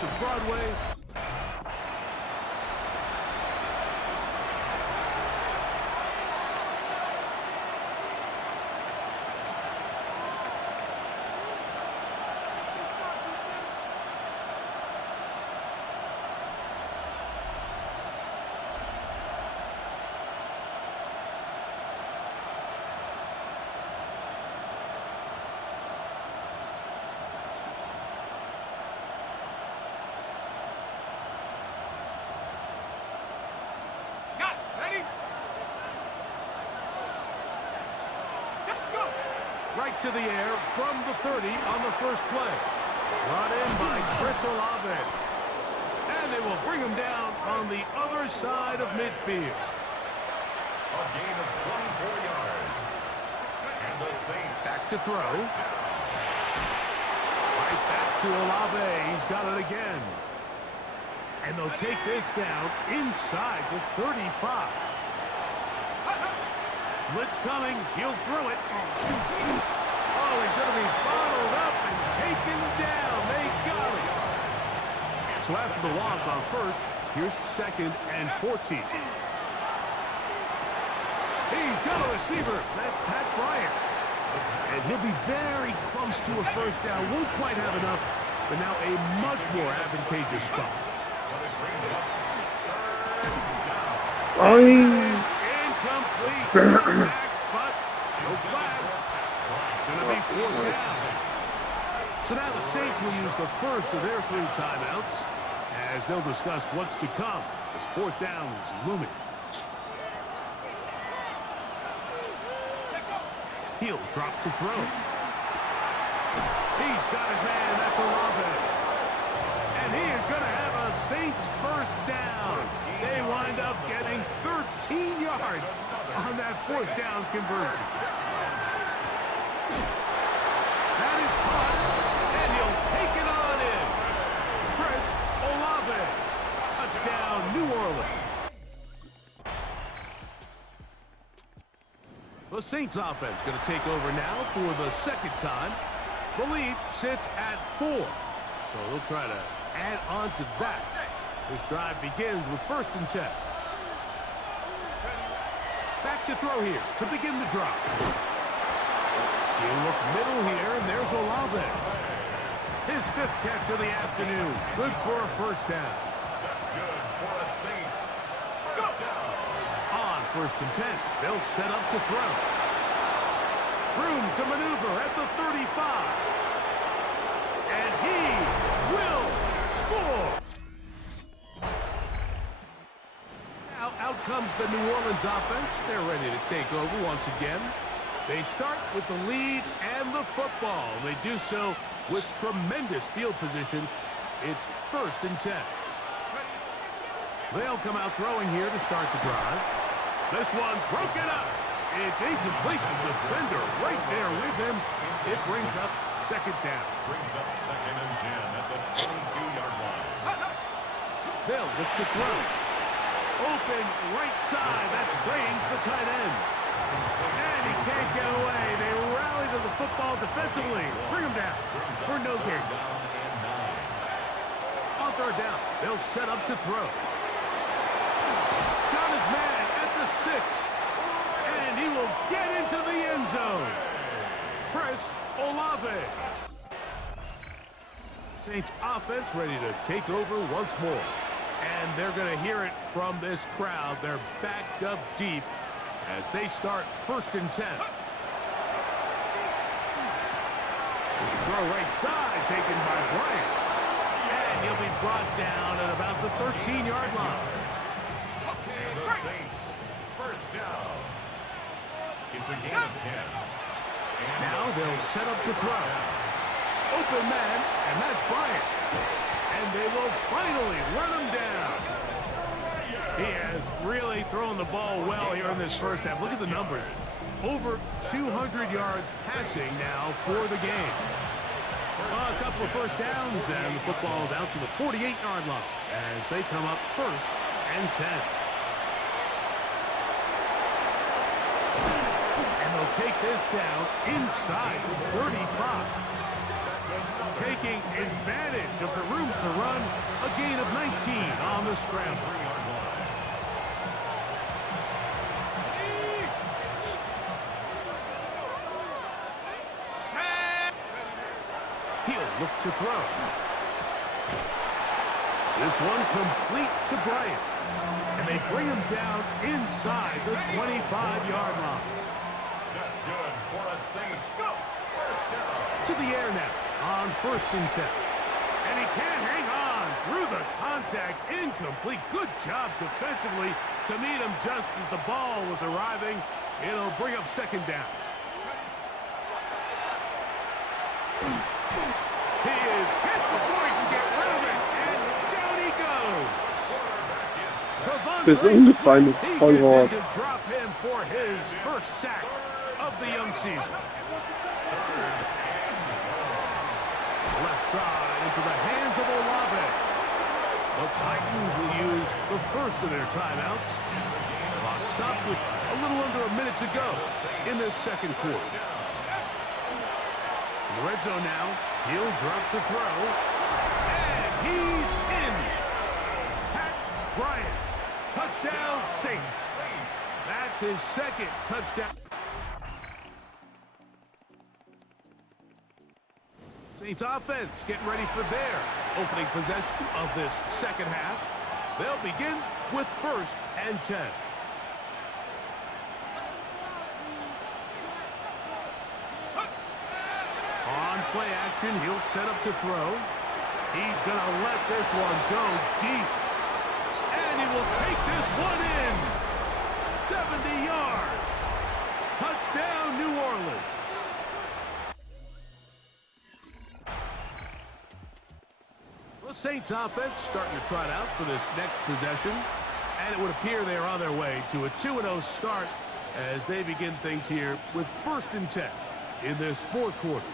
streets of Broadway. Right to the air from the 30 on the first play. Brought in by Chris Olave. And they will bring him down on the other side of midfield. A gain of 24 yards. And the Saints back to throw. Right back to Olave. He's got it again. And they'll take this down inside the 35. Blitz coming. He'll throw it. Oh, he's going to be bottled up and taken down. They got him. So after the loss on first, here's 2nd and 14. He's got a receiver. That's Pat Bryant. And he'll be very close to a first down. Won't quite have enough, but now a much more advantageous spot. Incomplete. But no flags. Going to be 4th down. So now the Saints will use the first of their 3 timeouts as they'll discuss what's to come as 4th down is looming. He'll drop to throw. He's got his man. That's Olave. And he is going to have a Saints first down. They wind up getting 13 yards on that 4th down conversion. That is caught, and he'll take it on in. Chris Olave. Touchdown, New Orleans. The Saints offense going to take over now for the 2nd time. The lead sits at 4. So they'll try to add on to that. This drive begins with 1st and 10. Back to throw here to begin the drive. He'll look middle here, and there's Olave. His 5th catch of the afternoon. Good for a first down. That's good for the Saints. First down. On 1st and 10, they'll set up to throw. Room to maneuver at the 35. And he will score. Now out comes the New Orleans offense. They're ready to take over once again. They start with the lead and the football. They do so with tremendous field position. It's 1st and 10. They'll come out throwing here to start the drive. This one broken up. It's incomplete. Defender right there with him. It brings up 2nd down. Brings up 2nd and 10 at the 22-yard line. They'll look to throw. Open right side. That strains the tight end. And he can't get away. They rally to the football defensively. Bring him down for no gain. On 3rd down, they'll set up to throw. Got his man at the 6. And he will get into the end zone. Chris Olave. Saints offense ready to take over once more. And they're going to hear it from this crowd. They're backed up deep as they start 1st and 10. Throw right side taken by Bryant. And he'll be brought down at about the 13-yard line. And the Saints first down. It's a gain of 10. And now they'll set up to throw. Open man, and that's Bryant. And they will finally run him down. He has really thrown the ball well here in this first half. Look at the numbers. Over 200 yards passing now for the game. A couple of first downs, and the football's out to the 48-yard line as they come up 1st and 10. And they'll take this down inside the 35. taking advantage of the room to run. A gain of 19 on the scramble. He'll look to throw. This one complete to Bryant. And they bring him down inside the 25-yard line. That's good for the Saints. First down. To the air now on 1st and 10. And he can't hang on through the contact. Incomplete. Good job defensively to meet him just as the ball was arriving. It'll bring up 2nd down. He is hit before he can get rid of it. And down he goes. Bist umgefallen, du Vollhorst. To drop him for his first sack of the young season. Left side into the hands of Olave. The Titans will use the first of their timeouts. Clock stops with a little under a minute to go in this 2nd quarter. In the red zone now, he'll drop to throw. And he's in. Pat Bryant. Touchdown, Saints. That's his 2nd touchdown. Saints offense getting ready for their opening possession of this 2nd half. They'll begin with 1st and 10. On play action, he'll set up to throw. He's going to let this one go deep. And he will take this one in. 70 yards. Touchdown, New Orleans. The Saints offense starting to trot out for this next possession. And it would appear they're on their way to a 2-0 start as they begin things here with 1st and 10 in this 4th quarter.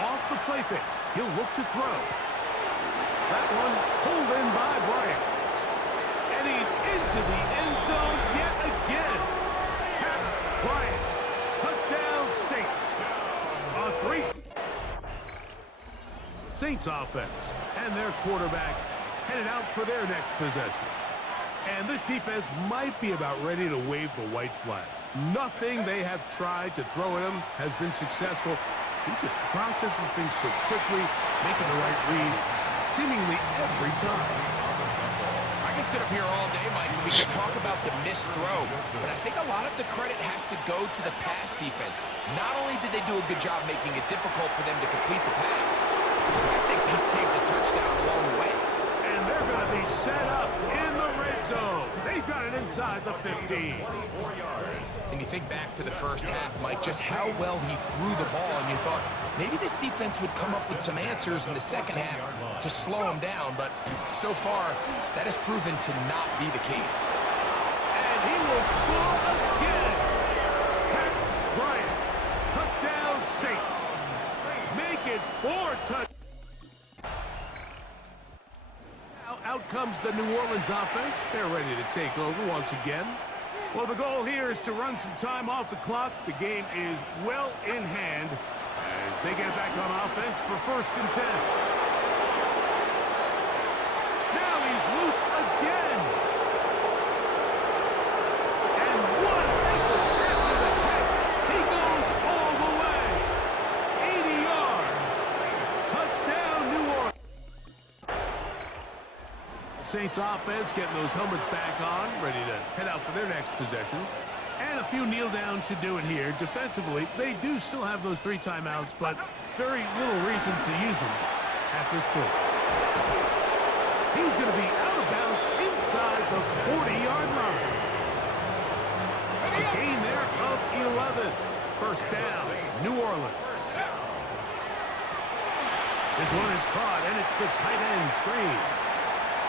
Off the play fake. He'll look to throw. That one pulled in by Bryant. And he's into the end zone yet again. Pat Bryant. Touchdown, Saints. A 3. Saints offense and their quarterback headed out for their next possession. And this defense might be about ready to wave the white flag. Nothing they have tried to throw at him has been successful. He just processes things so quickly, making the right read seemingly every time. I can sit up here all day, Mike, and we can talk about the missed throw, but I think a lot of the credit has to go to the pass defense. Not only did they do a good job making it difficult for them to complete the pass, but I think they saved a touchdown along the way. And they're going to be set up in the red zone. They've got it inside the 15. And you think back to the first half, Mike, just how well he threw the ball, and you thought maybe this defense would come up with some answers in the 2nd half to slow him down, but so far, that has proven to not be the case. And he will score again. Pat Bryant, touchdown Saints. Make it 4 touchdowns. Now out comes the New Orleans offense. They're ready to take over once again. Well, the goal here is to run some time off the clock. The game is well in hand as they get back on offense for 1st and 10. Now he's loose again. And what effort after the catch. He goes all the way. 80 yards. Touchdown, New Orleans. Saints offense getting those helmets back on, ready to head out for their next possession. And a few kneel downs should do it here. Defensively, they do still have those 3 timeouts, but very little reason to use them at this point. He's going to be out of bounds inside the 40-yard line. A gain there of 11. 1st down, New Orleans. This one is caught, and it's the tight end screen.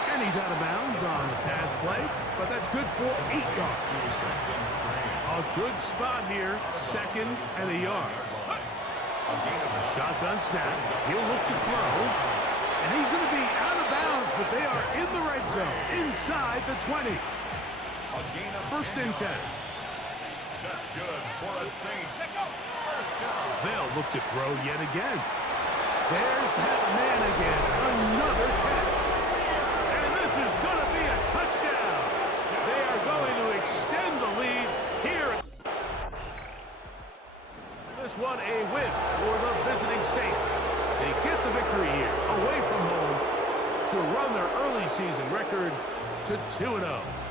And he's out of bounds on the pass play, but that's good for 8 yards. A good spot here, 2nd and a yard. A shotgun snap. He'll look to throw. And he's going to be out of bounds, but they are in the red zone, inside the 20. 1st and 10. That's good for the Saints. First down. They'll look to throw yet again. There's that man again. Another catch. And this is going to be a touchdown. They are going to extend the lead here. This one a win for the visiting Saints. They get the victory here, away from home, to run their early season record to 2-0.